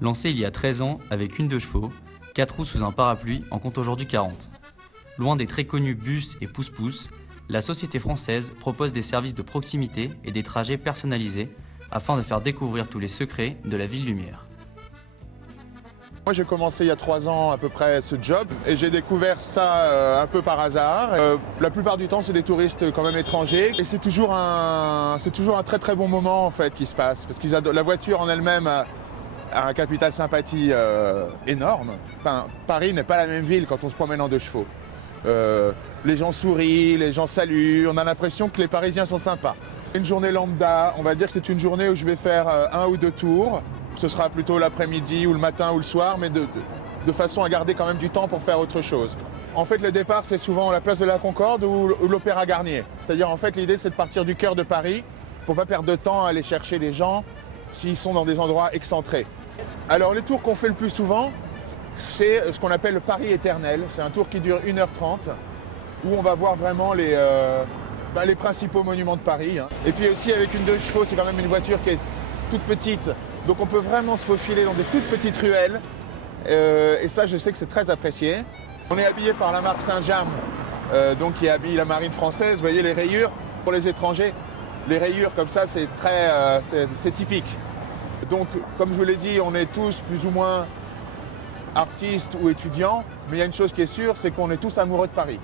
Lancée il y a 13 ans avec une 2 chevaux, 4 roues sous un parapluie en compte aujourd'hui 40. Loin des très connus bus et pousse-pousse, la société française propose des services de proximité et des trajets personnalisés afin de faire découvrir tous les secrets de la ville lumière. Moi j'ai commencé il y a 3 ans à peu près ce job et j'ai découvert ça un peu par hasard. La plupart du temps c'est des touristes quand même étrangers et c'est toujours un très très bon moment en fait qui se passe parce que la voiture en elle-même a un capital sympathie énorme. Enfin, Paris n'est pas la même ville quand on se promène en 2 chevaux. Les gens sourient, les gens saluent, on a l'impression que les Parisiens sont sympas. Une journée lambda, on va dire que c'est une journée où je vais faire 1 ou 2 tours. Ce sera plutôt l'après-midi ou le matin ou le soir, mais de façon à garder quand même du temps pour faire autre chose. En fait, le départ, c'est souvent la place de la Concorde ou l'Opéra Garnier. C'est-à-dire, en fait, l'idée, c'est de partir du cœur de Paris pour ne pas perdre de temps à aller chercher des gens s'ils sont dans des endroits excentrés. Alors, les tours qu'on fait le plus souvent, c'est ce qu'on appelle le Paris éternel. C'est un tour qui dure 1h30, où on va voir vraiment les principaux monuments de Paris. Et puis aussi, avec une 2 chevaux, c'est quand même une voiture qui est toute petite. Donc on peut vraiment se faufiler dans des toutes petites ruelles. Et ça, je sais que c'est très apprécié. On est habillé par la marque Saint-James, donc qui habille la marine française. Vous voyez les rayures pour les étrangers. Les rayures comme ça, c'est typique. Donc, comme je vous l'ai dit, on est tous plus ou moins artistes ou étudiants. Mais il y a une chose qui est sûre, c'est qu'on est tous amoureux de Paris.